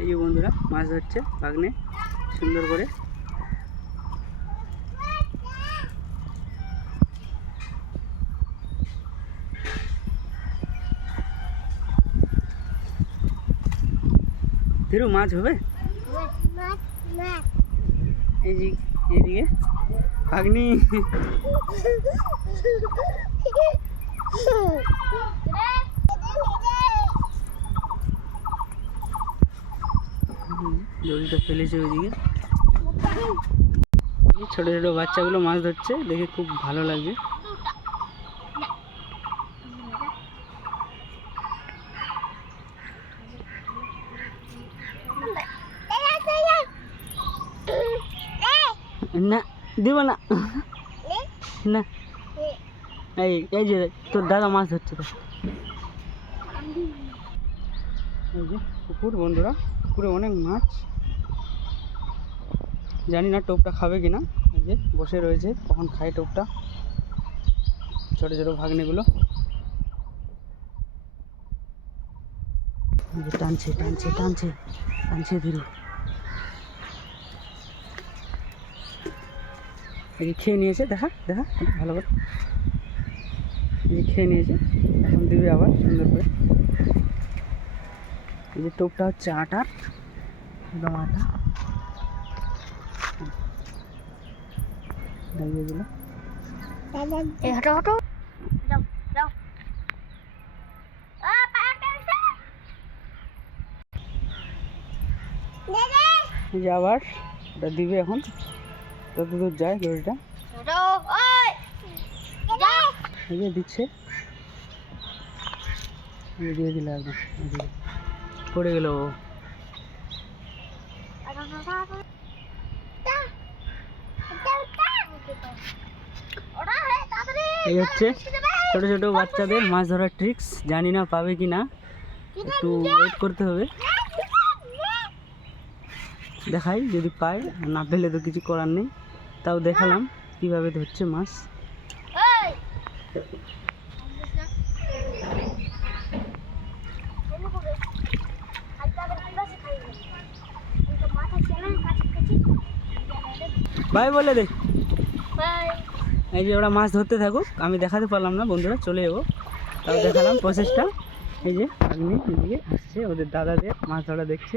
এই যে বন্ধুরা মাছ ধরছে ভাগ্নে সুন্দর করে। ধীরু মাছ হবে এই যে এইদিকে ভাগ্নি দড়িটা ফেলেছে ওইদিকে। ছোট ছোট বাচ্চাগুলো মাছ ধরছে দেখে খুব ভালো লাগছে। না দিব না না এই যে তোর দাদা মাছ ধরছে তো। এই যে পুকুর বন্ধুরা, পুকুরে অনেক মাছ, জানি না টোপটা খাবে কিনা। এই যে বসে রয়েছে, কখন খায় টোপটা। ছোট ছোট ভাগ্নেগুলো টানছে টানছে টানছে টানছে ধীরে। এই যে খেয়ে নিয়েছে, দেখা দেখা ভালো করে। এই যে খেয়ে নিয়েছে, এখন দিবে আবার সুন্দর করে। এই যে টোপটা হচ্ছে আটার, একদম আটা লাগিয়ে দিল। এই যে আবার ওটা দিবে এখন, তত দূর যায় দড়িটা। এই যে দিচ্ছে, দিয়ে দিল একদম পড়ে গেল। এই হচ্ছে ছোট ছোট বাচ্চাদের মাছ ধরার ট্রিক্স, জানি না পাবে কি না, একটু ওয়েট করতে হবে। দেখাই যদি পায়, না পেলে তো কিছু করার নেই, তাও দেখালাম কিভাবে ধরছে মাছ। বাই বলে দে। এই যে ওরা মাছ ধরতে থাকুক, আমি দেখাতে পারলাম না বন্ধুরা, চলে যাবো, তাও দেখালাম প্রসেসটা। এই যে আগ্নি এদিকে আসছে, ওদের দাদাদের মাছ ধরা দেখছে।